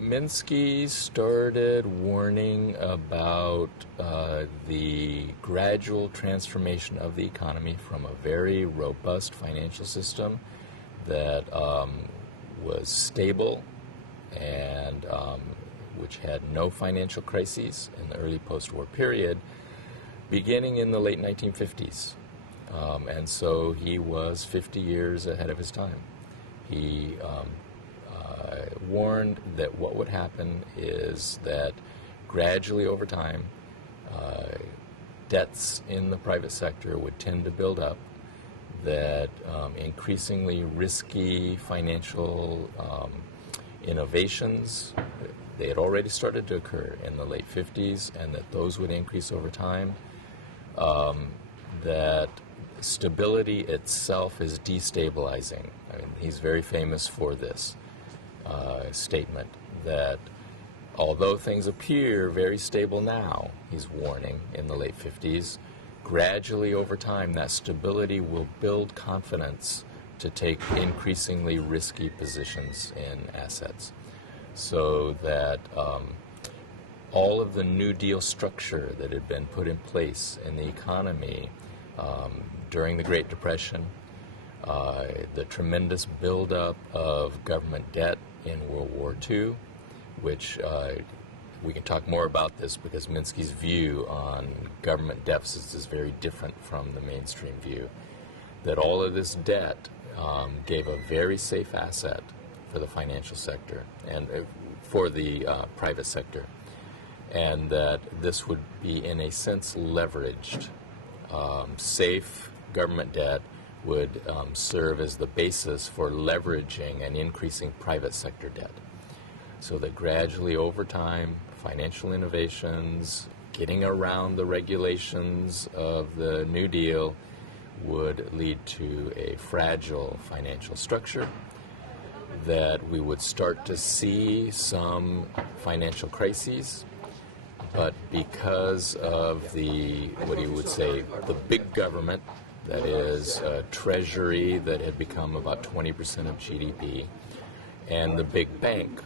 Minsky started warning about the gradual transformation of the economy from a very robust financial system that was stable and which had no financial crises in the early post-war period, beginning in the late 1950s. And so he was 50 years ahead of his time. He warned that what would happen is that gradually over time, debts in the private sector would tend to build up, that increasingly risky financial innovations, they had already started to occur in the late 50s, and that those would increase over time, that stability itself is destabilizing. I mean, he's very famous for this statement that although things appear very stable now, he's warning in the late 50s, gradually over time that stability will build confidence to take increasingly risky positions in assets. So that all of the New Deal structure that had been put in place in the economy during the Great Depression, the tremendous buildup of government debt in World War II, which we can talk more about this because Minsky's view on government deficits is very different from the mainstream view, that all of this debt gave a very safe asset for the financial sector and for the private sector, and that this would be in a sense leveraged. Safe government debt would serve as the basis for leveraging and increasing private sector debt. So that gradually over time, financial innovations, getting around the regulations of the New Deal would lead to a fragile financial structure, that we would start to see some financial crises, but because of the, what you would say, the big government, that is Treasury that had become about 20% of GDP, and the big bank,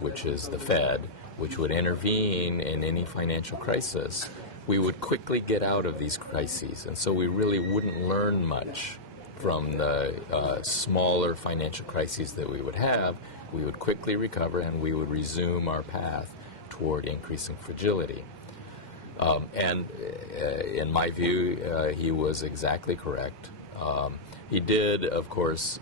which is the Fed, which would intervene in any financial crisis, we would quickly get out of these crises. And so we really wouldn't learn much from the smaller financial crises that we would have. We would quickly recover and we would resume our path toward increasing fragility. And in my view, he was exactly correct. He did, of course,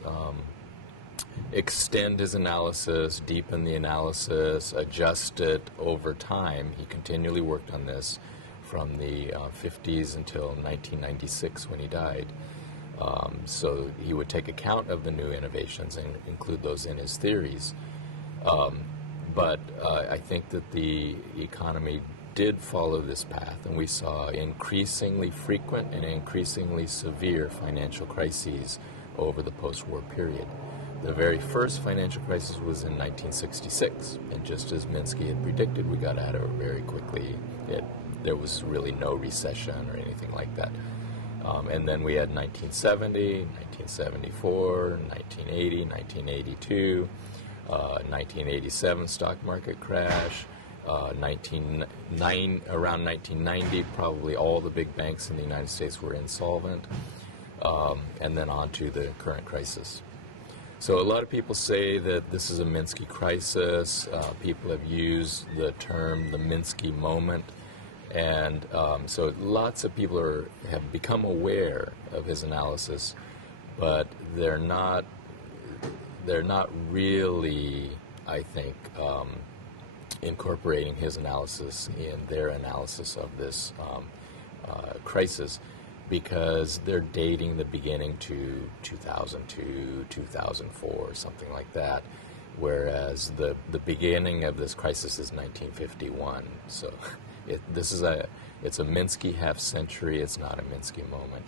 extend his analysis, deepen the analysis, adjust it over time. He continually worked on this from the 50s until 1996 when he died. So he would take account of the new innovations and include those in his theories. But I think that the economy did follow this path, and we saw increasingly frequent and increasingly severe financial crises over the post-war period. The very first financial crisis was in 1966, and just as Minsky had predicted, we got out of it very quickly. There was really no recession or anything like that. And then we had 1970, 1974, 1980, 1982, 1987 stock market crash, around 1990, probably all the big banks in the United States were insolvent, and then on to the current crisis. So a lot of people say that this is a Minsky crisis. People have used the term the Minsky Moment, and so lots of people have become aware of his analysis, but they're not really, I think, incorporating his analysis in their analysis of this crisis, because they're dating the beginning to 2002, 2004, something like that, whereas the beginning of this crisis is 1951. So it's a Minsky half century. It's not a Minsky moment.